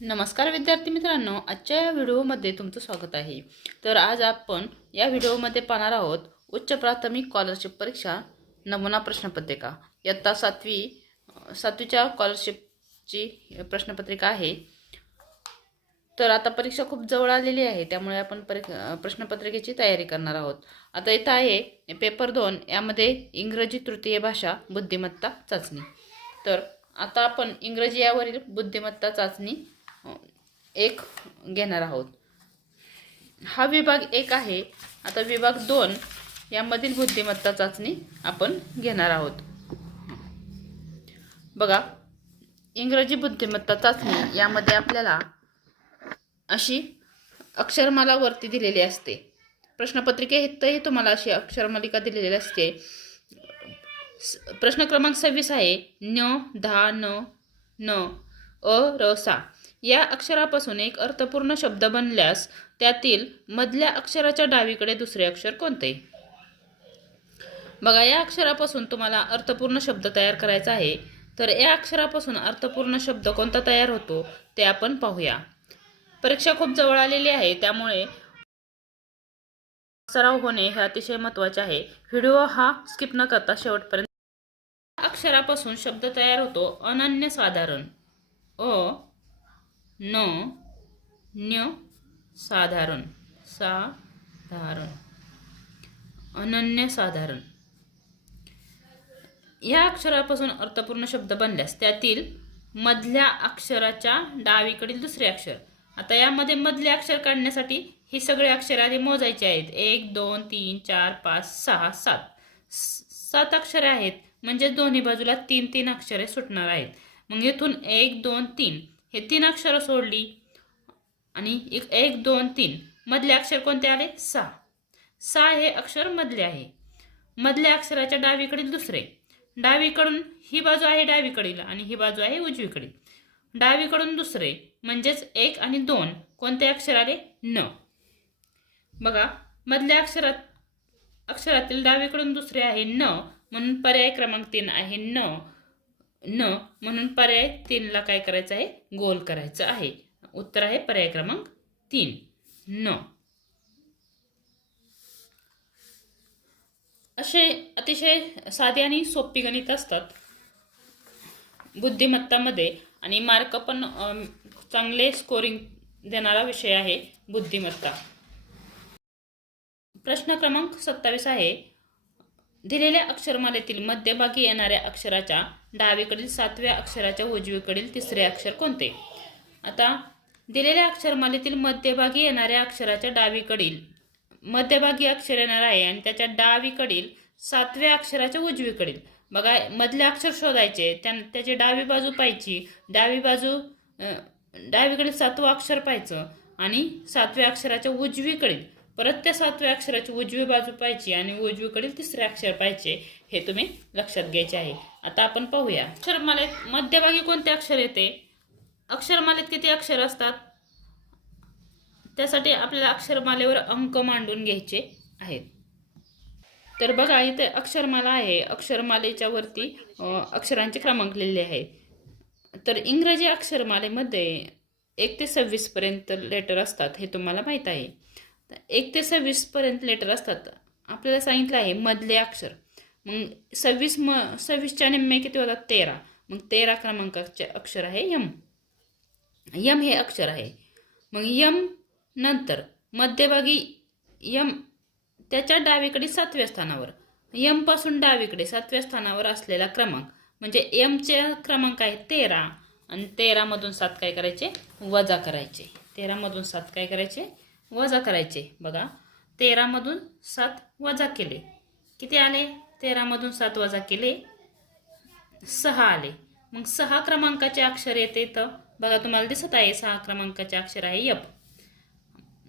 नमस्कार विद्यार्थी मित्रांनो, आजच्या या व्हिडिओमध्ये तुमचं स्वागत आहे। तर आज आपण या व्हिडिओमध्ये पाहणार आहोत उच्च प्राथमिक स्कॉलरशिप परीक्षा नमुना प्रश्नपत्रिका इयत्ता 7वीच्या स्कॉलरशिपची प्रश्नपत्रिका आहे। तर आता परीक्षा खूप जवळ आलेली आहे, त्यामुळे आपण प्रश्नपत्रिकेची तयारी करणार आहोत। आता इथं आहे पेपर 2, यामध्ये इंग्रजी तृतीय भाषा बुद्धिमत्ता चाचणी। तर आता आपण इंग्रजी यावरील बुद्धिमत्ता चाचणी 1 घेणार आहोत। हा विभाग 1 आहे। आता विभाग 2 यामधील बुद्धिमत्ता चाचणी आपण घेणार आहोत। बघा, इंग्रजी बुद्धिमत्ता चाचणी यामध्ये आपल्याला अशी अक्षरमाला वरती दिलेली असते। प्रश्नपत्रिकेतही तुम्हाला अशी अक्षरमालिका दिलेली असते। प्रश्न क्रमांक 26 आहे, न धा न न अ र सा या अक्षरापासून एक अर्थपूर्ण शब्द बनल्यास त्यातील मधल्या अक्षराच्या डावीकडे दुसरे अक्षर कोणते? बघा, या अक्षरापासून तुम्हाला अर्थपूर्ण शब्द तयार करायचा आहे। तर या अक्षरापासून अर्थपूर्ण शब्द कोणता तयार होतो ते आपण पाहूया। परीक्षा खूप जवळ आलेली आहे, त्यामुळे सराव होणे हे अतिशय महत्त्वाचे आहे। व्हिडिओ हा स्किप न करता शेवटपर्यंत। अक्षरापासून शब्द तयार होतो अनन्यसाधारण, अ न न्य साधारण, साधारण, अनन्यसाधारण। या अक्षरापासून अर्थपूर्ण शब्द बनल्यास त्यातील मधल्या अक्षराच्या डावीकडील दुसरे अक्षर। आता यामध्ये मधले अक्षर काढण्यासाठी ही सगळे अक्षर आधी मोजायचे आहेत। 1 2 3 4 5 6 7 अक्षरे आहेत, म्हणजे दोन्ही बाजूला 3 अक्षरे सुटणार आहेत। मग इथून 1 2 3 हे 3 अक्षर सोडली आणि 1 2 3 मधले अक्षर कोणते आले? 6 हे अक्षर मधले आहे। मधल्या अक्षराच्या डावीकडील दुसरे, डावीकडून ही बाजू आहे डावीकडील आणि ही बाजू आहे उजवीकडील। डावीकडून दुसरे म्हणजेच 1 आणि 2 कोणते अक्षर आले? न। बघा, मधल्या अक्षरातील डावीकडून दुसरे आहे न, म्हणून पर्याय क्रमांक 3 आहे न म्हणून पर्याय 3 ला काय करायचं आहे? गोल करायचं आहे। उत्तर आहे पर्याय क्रमांक 3 न। असे अतिशय साधी आणि सोपी गणित असतात बुद्धिमत्तामध्ये, आणि मार्क पण चांगले स्कोरिंग देणारा विषय आहे बुद्धिमत्ता। प्रश्न क्रमांक 27 आहे, दिलेल्या अक्षरमालेतील मध्यभागी येणाऱ्या अक्षराच्या डावीकडील 7व्या अक्षराच्या उजवीकडील तिसरे अक्षर कोणते? आता दिलेल्या अक्षरमालेतील मध्यभागी येणाऱ्या अक्षराच्या डावीकडील मध्यभागी अक्षर येणार आहे आणि त्याच्या डावीकडील 7व्या अक्षराच्या उजवीकडील। बघा, मधले अक्षर शोधायचे, त्याची डावी बाजू पाहायची, डावीकडील 7वं अक्षर पाहायचं आणि 7व्या अक्षराच्या उजवीकडील परत त्या 7व्या अक्षराची उजवी बाजू पाहायची आणि उजवीकडील तिसरे अक्षर पाहायचे। हे तुम्ही लक्षात घ्यायचे आहे। आता आपण पाहूया, अक्षरमालेत मध्यभागी कोणते अक्षर येते? अक्षरमालेत किती अक्षर असतात? त्यासाठी आपल्याला अक्षरमालेवर अंक मांडून घ्यायचे आहेत। तर बघा, इथे अक्षरमाला आहे, अक्षरमालेच्या वरती अक्षरांचे क्रमांक लिहिलेले आहेत। तर इंग्रजी अक्षरमालेमध्ये 1 ते 26 पर्यंत लेटर असतात, हे तुम्हाला माहीत आहे। 1 ते 26 पर्यंत लेटर असतात। आपल्याला सांगितलं आहे मधले अक्षर, मग 26च्या निम्मे किती होतात? 13। मग 13 क्रमांकाचे अक्षर आहे यम। यम हे अक्षर आहे। मग यम नंतर मध्यभागी यम त्याच्या डावीकडे 7व्या स्थानावर, यम पासून डावीकडे 7व्या स्थानावर असलेला क्रमांक म्हणजे यमचे क्रमांक आहे 13, आणि 13 मधून 7 काय करायचे? वजा करायचे। 13 मधून 7 काय करायचे? वजा करायचे। बघा, 13 मधून 7 वजा केले, किती आले? 13 मधून 7 वजा केले 6 आले। मग 6 क्रमांकाचे अक्षर येते, तर बघा तुम्हाला दिसत आहे 6 क्रमांकाचे अक्षर आहे यप।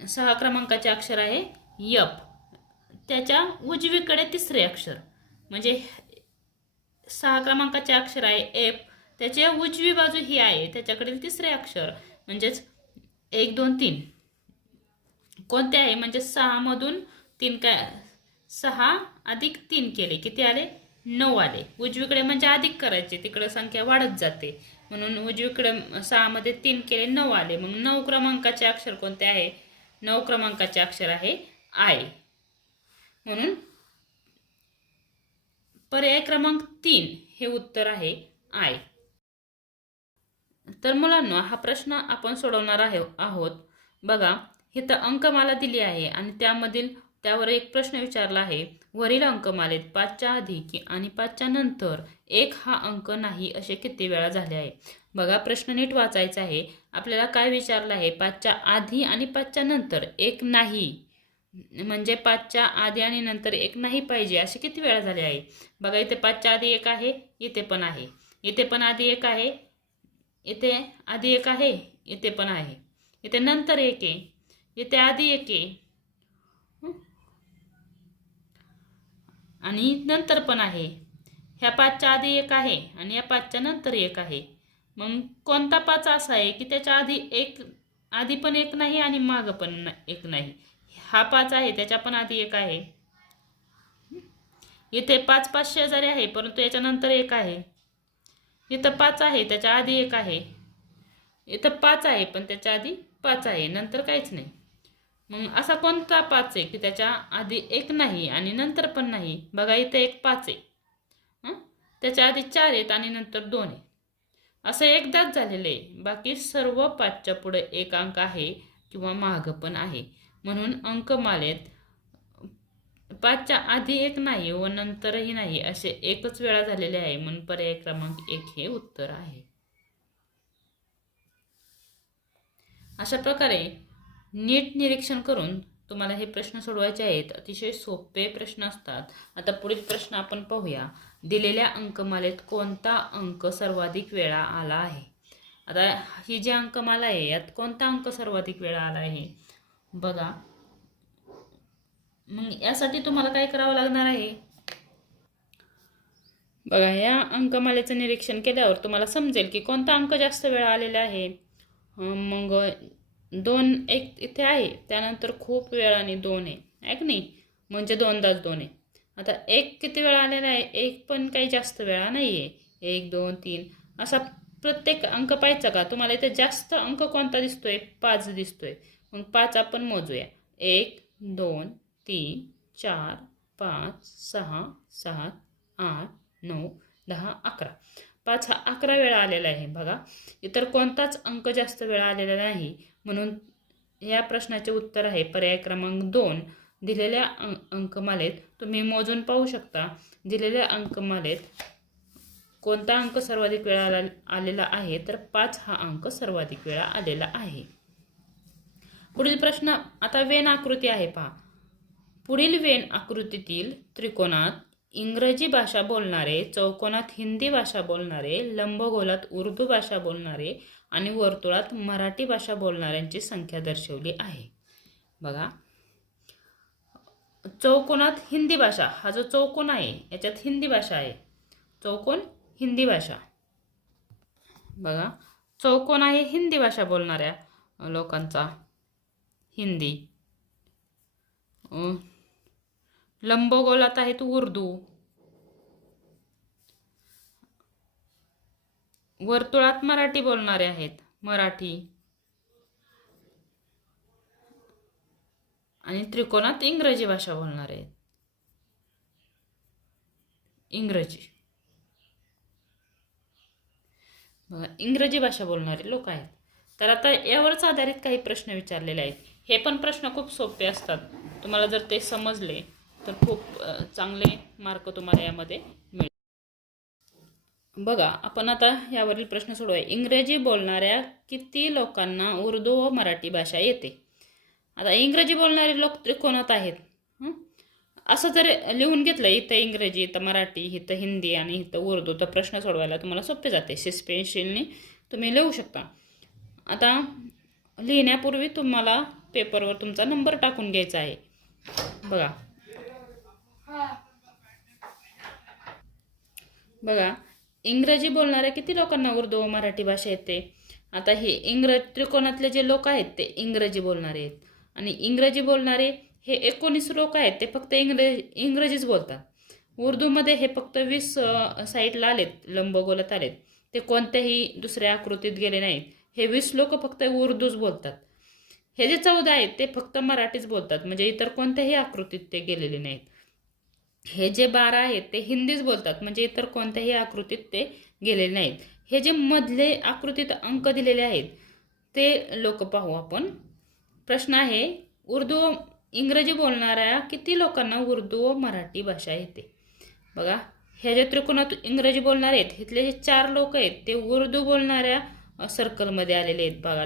6 क्रमांकाचे अक्षर आहे यप, त्याच्या उजवीकडे तिसरे अक्षर म्हणजे 6 क्रमांकाचे अक्षर आहे एफ, त्याच्या उजवी बाजू ही आहे, त्याच्याकडील तिसरे अक्षर म्हणजेच 1 2 3 कोणते आहे? म्हणजे 6 मधून 3 काय? 6 अधिक 3 केले, किती आले? 9 आले। उजवीकडे म्हणजे अधिक करायचे, तिकडे संख्या वाढत जाते, म्हणून उजवीकडे 6 मध्ये 3 केले 9 आले. मग 9 क्रमांकाचे अक्षर कोणते आहे? 9 क्रमांकाचे अक्षर आहे आय. म्हणून पर्याय क्रमांक 3 हे उत्तर आहे आय. तर मुलांनो, हा प्रश्न आपण सोडवणार आहोत. बघा, इथं अंकमाला दिली आहे आणि त्यावर एक प्रश्न विचारला आहे. वरील अंकमालेत 5च्या आधी आणि 5च्या नंतर 1 हा अंक नाही असे किती वेळा झाले आहे? बघा, प्रश्न नीट वाचायचा आहे. आपल्याला काय विचारलं आहे? 5च्या आधी आणि 5च्या नंतर 1 नाही, म्हणजे 5च्या आधी आणि नंतर 1 नाही पाहिजे असे किती वेळा झाले आहे? बघा, इथे 5च्या आधी 1 आहे, इथे पण आहे, इथे पण आधी 1 आहे, इथे आधी 1 आहे, इथे पण आहे, इथे नंतर 1 आहे, इथे आधी 1 आहे आणि नंतर पण आहे. ह्या 5च्या आधी 1 आहे आणि या 5च्या नंतर 1 आहे. मग कोणता 5 असा आहे की त्याच्या आधी पण 1 नाही आणि मागं पण 1 नाही? हा 5 आहे, त्याच्या पण आधी 1 आहे. इथे 5 शेजारी आहे, परंतु याच्यानंतर 1 आहे. इथं 5 आहे, त्याच्या आधी 1 आहे. इथं 5 आहे, पण त्याच्या आधी 5 आहे, नंतर काहीच नाही. मग असा कोणता 5 आहे की त्याच्या आधी 1 नाही आणि नंतर पण नाही? बघा, इथं एक 5 आहे, त्याच्या आधी 4 आहेत आणि नंतर 2 आहे. असं एकदाच झालेलं आहे. बाकी सर्व 5च्या पुढे 1 अंक आहे किंवा मागं पण आहे. म्हणून अंकमालेत 5च्या आधी 1 नाही व नंतरही नाही असे एकच वेळा झालेले आहे. म्हणून पर्याय क्रमांक 1 हे उत्तर आहे. अशा प्रकारे नीट निरीक्षण करून तुम्हाला हे प्रश्न सोडवायचे आहेत. अतिशय सोपे प्रश्न असतात. आता पुढील प्रश्न आपण पाहूया. दिलेल्या अंकमालेत कोणता अंक सर्वाधिक वेळा आला आहे? आता ही जी अंकमाला आहे, यात कोणता अंक सर्वाधिक वेळा आला आहे? बघा, मग यासाठी तुम्हाला काय करावं लागणार आहे? बघा, या अंकमालेचं निरीक्षण केल्यावर तुम्हाला समजेल की कोणता अंक जास्त वेळा आलेला आहे. मग 2 1 इथे आहे, त्यानंतर खूप वेळाने 2 आहे की नाही, म्हणजे 2दाच 2 आहे. आता 1 किती वेळा आलेला आहे? 1 पण काही जास्त वेळा नाही आहे. 1 2 3 असा प्रत्येक अंक पाहायचा का? तुम्हाला इथे जास्त अंक कोणता दिसतोय? 5 दिसतोय. मग 5 आपण मोजूया. 1 2 3 4 5 6 7 8 9 10 11. 5 हा 11 वेळा आलेला आहे. बघा, इतर कोणताच अंक जास्त वेळा आलेला नाही. म्हणून या प्रश्नाचे उत्तर आहे पर्याय क्रमांक 2. दिलेल्या अंकमालेत तुम्ही मोजून पाहू शकता. दिलेल्या अंकमालेत कोणता अंक सर्वाधिक वेळा आलेला आहे? तर 5 हा अंक सर्वाधिक वेळा आलेला आहे. पुढील प्रश्न, आता वेन आकृती आहे पहा. पुढील वेन आकृतीतील त्रिकोणात इंग्रजी भाषा बोलणारे, चौकोनात हिंदी भाषा बोलणारे, लंबगोलात उर्दू भाषा बोलणारे आणि वर्तुळात मराठी भाषा बोलणाऱ्यांची संख्या दर्शवली आहे. बघा, चौकोनात हिंदी भाषा, हा जो चौकोन आहे याच्यात हिंदी भाषा आहे. चौकोन हिंदी भाषा. बघा, चौकोन आहे हिंदी भाषा बोलणाऱ्या लोकांचा, हिंदी. लंबगोलात आहेत उर्दू. वर्तुळात मराठी बोलणारे आहेत, मराठी. आणि त्रिकोणात इंग्रजी भाषा बोलणारे आहेत, इंग्रजी. बघा, इंग्रजी भाषा बोलणारे लोक आहेत. तर आता यावरच आधारित काही प्रश्न विचारलेले आहेत. हे पण प्रश्न खूप सोपे असतात. तुम्हाला जर ते समजले तर खूप चांगले मार्क तुम्हाला यामध्ये मिळेल. बघा, आपण आता यावरील प्रश्न सोडवूया. इंग्रजी बोलणाऱ्या किती लोकांना उर्दू व मराठी भाषा येते? आता इंग्रजी बोलणारे लोक त्रिकोणात आहेत. असं जर लिहून घेतलं, इथं इंग्रजी, इथं मराठी, इथं हिंदी आणि इथं उर्दू, तर प्रश्न सोडवायला तुम्हाला सोपे जाते. पेन्सिलने तुम्ही लिहू शकता. आता लिहिण्यापूर्वी तुम्हाला पेपरवर तुमचा नंबर टाकून घ्यायचा आहे. बघा, बघा, इंग्रजी बोलणाऱ्या किती लोकांना उर्दू व मराठी भाषा येते? आता हे त्रिकोणातले जे लोक आहेत ते इंग्रजी बोलणारे आहेत. आणि इंग्रजी बोलणारे हे 19 लोक आहेत, ते फक्त इंग्रजीच बोलतात. उर्दूमध्ये हे फक्त 20 साईडला आलेत, लंबगोलात आलेत, ते कोणत्याही दुसऱ्या आकृतीत गेले नाहीत. हे 20 लोक फक्त उर्दूच बोलतात. हे जे 14 आहेत ते फक्त मराठीच बोलतात, म्हणजे इतर कोणत्याही आकृतीत ते गेलेले नाहीत. हे जे 12 आहेत ते हिंदीच बोलतात, म्हणजे इतर कोणत्याही आकृतीत ते गेलेले नाहीत. हे जे मधले आकृतीत अंक दिलेले आहेत ते लोक पाहू आपण. प्रश्न आहे, इंग्रजी बोलणाऱ्या किती लोकांना उर्दू व मराठी भाषा येते? बघा, ह्या ज्या त्रिकोणात इंग्रजी बोलणारे आहेत, इथले जे 4 लोक आहेत ते उर्दू बोलणाऱ्या सर्कलमध्ये आलेले आहेत. बघा,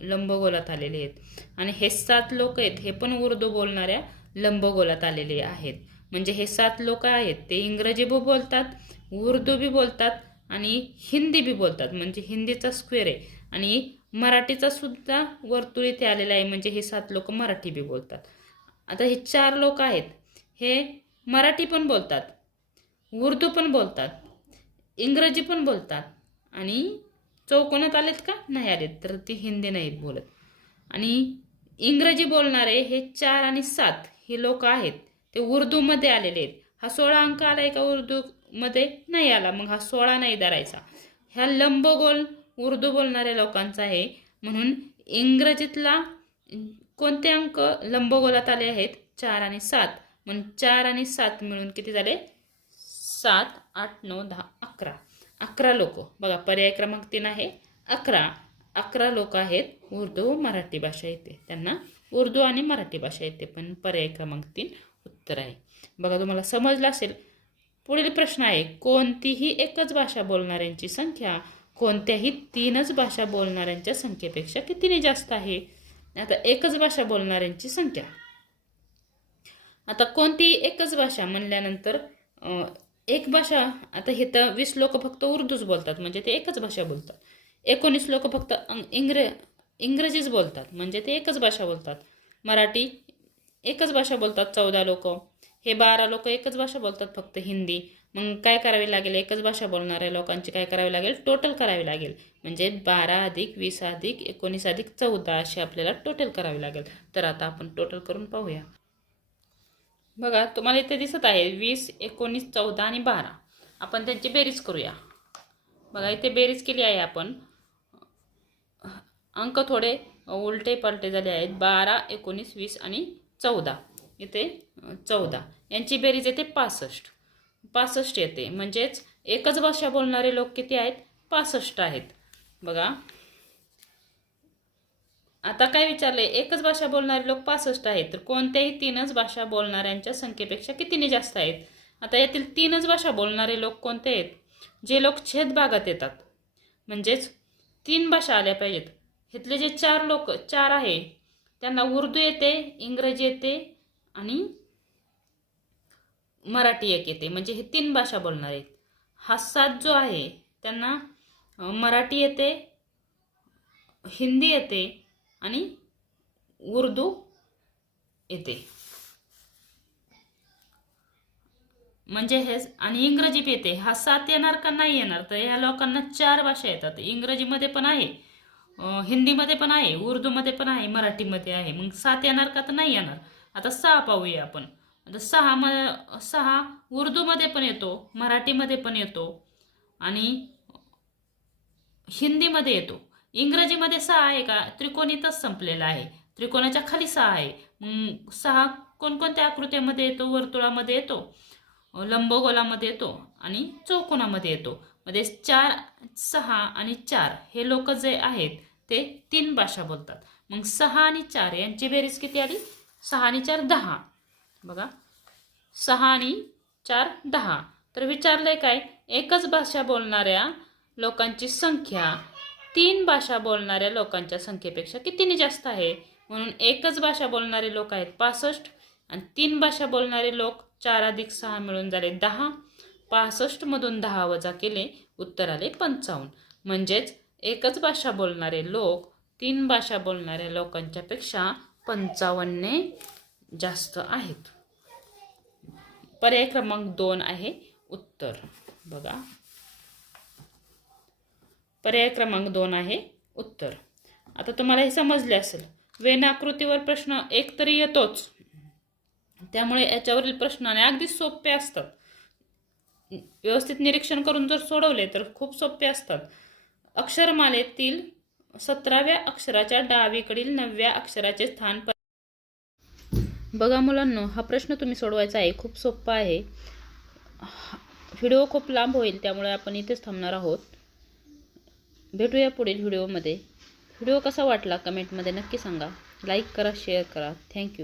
लंबगोलात आलेले आहेत. आणि हे 7 लोक आहेत हे पण उर्दू बोलणाऱ्या लंबगोलात आलेले आहेत. म्हणजे हे 7 लोक आहेत ते इंग्रजी बी बोलतात, उर्दू बी बोलतात आणि हिंदी बी बोलतात, म्हणजे हिंदीचा स्क्वेअर आहे. आणि मराठीचा सुद्धा वर्तुळ इथे आलेला आहे, म्हणजे हे 7 लोक मराठी बी बोलतात. आता हे 4 लोक आहेत हे मराठी पण बोलतात, उर्दू पण बोलतात, इंग्रजी पण बोलतात आणि चौकोनात आलेत का? नाही आलेत, तर ती हिंदी नाहीत बोलत. आणि इंग्रजी बोलणारे हे 4 आणि 7 हे लोक आहेत ते उर्दूमध्ये आलेले आहेत. हा 16 अंक आलाय का उर्दूमध्ये? नाही आला, मग हा 16 नाही धरायचा. ह्या लंबगोल उर्दू बोलणाऱ्या लोकांचा आहे, म्हणून इंग्रजीतला कोणते अंक लंबगोलात आले आहेत? 4 आणि 7. म्हणून 4 आणि 7 मिळून किती झाले? 7, 8, 9, 10, 11. 11 लोक. बघा, पर्याय क्रमांक 3 आहे 11. 11 लोक आहेत उर्दू मराठी भाषा येते, त्यांना उर्दू आणि मराठी भाषा येते, पण पर्याय क्रमांक 3 उत्तर आहे. बघा, तुम्हाला समजलं असेल. पुढील प्रश्न आहे, कोणतीही एकच भाषा बोलणाऱ्यांची संख्या कोणत्याही 3च भाषा बोलणाऱ्यांच्या संख्येपेक्षा कितीने जास्त आहे? आता एकच भाषा बोलणाऱ्यांची संख्या. आता कोणतीही एकच भाषा म्हणल्यानंतर एक भाषा, आता हे तर 20 लोक फक्त उर्दूच बोलतात, म्हणजे ते एकच भाषा बोलतात. 19 लोक फक्त इंग्रजीच बोलतात, म्हणजे ते एकच भाषा बोलतात. मराठी एकच भाषा बोलतात 14 लोक. हे 12 लोक एकच भाषा बोलतात, फक्त हिंदी. मग काय करावे लागेल? एकच भाषा बोलणाऱ्या लोकांची काय करावे लागेल? टोटल करावे लागेल. म्हणजे 12 अधिक 20 अधिक 19 अधिक 14 असे आपल्याला टोटल करावे लागेल. तर आता आपण टोटल करून पाहूया. बघा, तुम्हाला इथे दिसत आहे 20, 19, 14 आणि 12. आपण त्यांची बेरीज करूया. बघा, इथे बेरीज केली आहे आपण. अंक थोडे उलटे पलटे झाले आहेत. 12, 19, 20 आणि 14. इथे 14 यांची बेरीज येते 65 येते. म्हणजेच एकच भाषा बोलणारे लोक किती आहेत? 65 आहेत. बघा, आता काय विचारले? एकच भाषा बोलणारे लोक 65 आहेत, तर कोणत्याही 3च भाषा बोलणाऱ्यांच्या संख्येपेक्षा कितीने जास्त आहेत? आता यातील 3च भाषा बोलणारे लोक कोणते आहेत? जे लोक छेद भागात येतात, म्हणजेच 3 भाषा आल्या पाहिजेत. इथले जे 4 आहे त्यांना उर्दू येते, इंग्रजी येते आणि मराठी एक येते, म्हणजे हे 3 भाषा बोलणार आहेत. हा 7 जो आहे त्यांना मराठी येते, हिंदी येते आणि उर्दू येते, म्हणजे हे आणि इंग्रजी बी येते. हा 7 येणार का? नाही येणार. तर ह्या लोकांना 4 भाषा येतात. इंग्रजीमध्ये पण आहे, हिंदीमध्ये पण आहे, उर्दूमध्ये पण आहे, मराठीमध्ये आहे. मग 7 येणार का? तर नाही येणार. आता 6 पाहूया आपण. आता 6 उर्दूमध्ये पण येतो, मराठीमध्ये पण येतो आणि हिंदीमध्ये येतो. इंग्रजीमध्ये 6 आहे का? त्रिकोणीतच संपलेला आहे. त्रिकोणाच्या खाली 6 आहे. मग 6 कोणकोणत्या आकृत्यामध्ये येतो? वर्तुळामध्ये येतो, लंबगोलामध्ये येतो आणि चौकोनामध्ये येतो. मध्ये 4, 6 आणि 4 हे लोक जे आहेत ते 3 भाषा बोलतात. मग 6 आणि 4 यांची बेरीज किती आली? 6 आणि 4 10. बघा, 6 आणि 4 10. तर विचारलंय काय? एकच भाषा बोलणाऱ्या लोकांची संख्या 3 भाषा बोलणाऱ्या लोकांच्या संख्येपेक्षा कितीने जास्त आहे? म्हणून एकच भाषा बोलणारे लोक आहेत 65 आणि 3 भाषा बोलणारे लोक 4 अधिक 6 मिळून झाले 10. 65 मधून 10 वजा केले, उत्तर आले 55. म्हणजेच एकच भाषा बोलणारे लोक 3 भाषा बोलणाऱ्या लोकांच्या पेक्षा 55ने जास्त आहेत. पर्याय क्रमांक 2 आहे उत्तर. बघा, पर्याय क्रमांक 2 आहे उत्तर. आता तुम्हाला हे समजले असेल. वेनाकृतीवर प्रश्न एक तरी येतोच, त्यामुळे याच्यावरील प्रश्न अगदी सोपे असतात. व्यवस्थित निरीक्षण करून जर सोडवले तर खूप सोपे असतात. अक्षरमालेतील 17व्या अक्षराच्या डावीकडील 9व्या अक्षराचे स्थान बघा मुलांनो, हा प्रश्न तुम्ही सोडवायचा आहे. खूप सोपा आहे. व्हिडिओ खूप लांब होईल, त्यामुळे आपण इथेच थांबणार आहोत. भेटूया पुढील व्हिडिओमध्ये. व्हिडिओ कसा वाटला कमेंटमध्ये नक्की सांगा. लाईक करा, शेअर करा. थँक्यू.